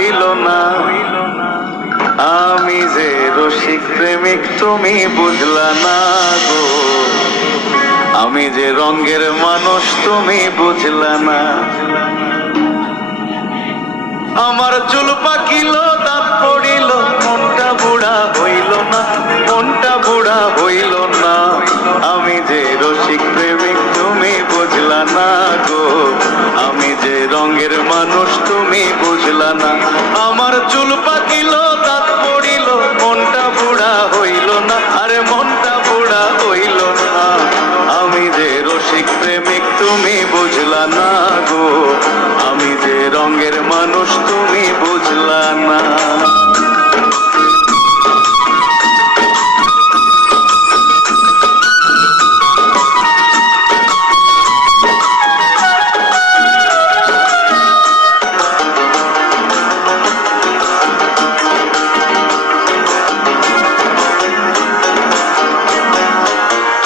হইল না। আমি যে রসিক প্রেমিক তুমি বুঝলা না গো, আমি যে রঙের মানুষ তুমি বুঝলা না। আমার চুল পাকিল দাঁত পড়িল, মনটা বুড়া হইল না, মনটা বুড়া হইল না। আমি যে রসিক প্রেমিক তুমি বুঝলা না গো, আমি যে রঙের মানুষ তুমি বুঝলা না। আমার চুল পাকিল দাঁত পড়িল, মনটা বুড়া হইল না, আরে মনটা বুড়া হইল না। আমি যে রসিক প্রেমিক তুমি বুঝলা না গো, আমি যে রঙের মানুষ তুমি বুঝলা না।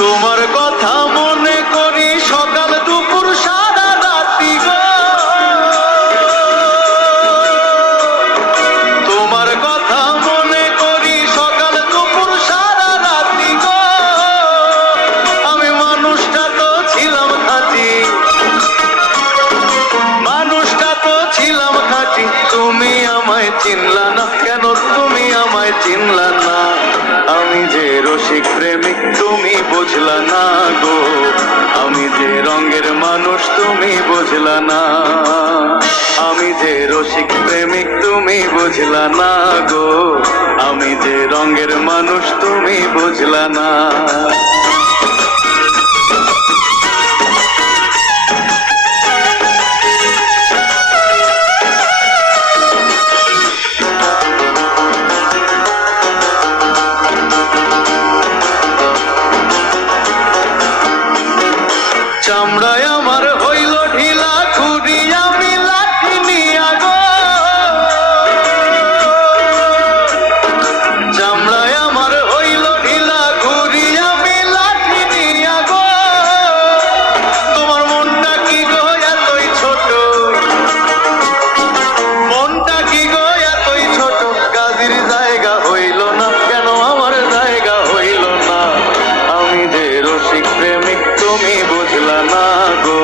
তোমার কথা মনে করি সকাল দুপুর সারা রাতি গো, তোমার কথা মনে করি সকাল দুপুর সারা রাতি গো। আমি মানুষটা তো ছিলাম খাঁটি, মানুষটা তো ছিলাম খাঁটি। তুমি আমায় চিনলা না কেন, তুমি আমায় চিনলা না। আমি যে রসিক প্রেমিক তুমি বুঝলা না গো, আমি যে রঙের মানুষ তুমি বুঝলা না। আমি যে রসিক প্রেমিক তুমি বুঝলা না গো, আমি যে রঙের মানুষ তুমি বুঝলা না। চামড়ায় আমার হইল ঢিলা, খুঁড়ি আমি লাঠি নিয়া গো। চামড়ায় আমার হইল ঢিলা, খুঁড়ি আমি লাঠি নিয়া গো। তোমার মনটা কি গো এতই ছোট, মনটা কি গো এতই ছোট। কাজের জায়গা হইল না কেন, আমার জায়গা হইল না। আমি যে রসিক প্রেমিক তুমি বুঝলা না গো,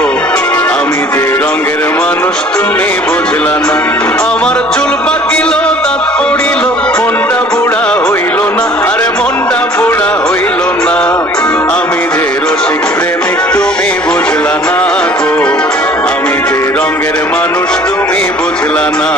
আমি যে রঙের মানুষ তুমি বুঝলা না। আমার চুল পাকিল দাঁত পড়িল, মনটা বুড়া হইল না, আরে মনটা বুড়া হইল না। আমি যে রসিক প্রেমিক তুমি বুঝলা না গো, আমি যে রঙের মানুষ তুমি বুঝলা না।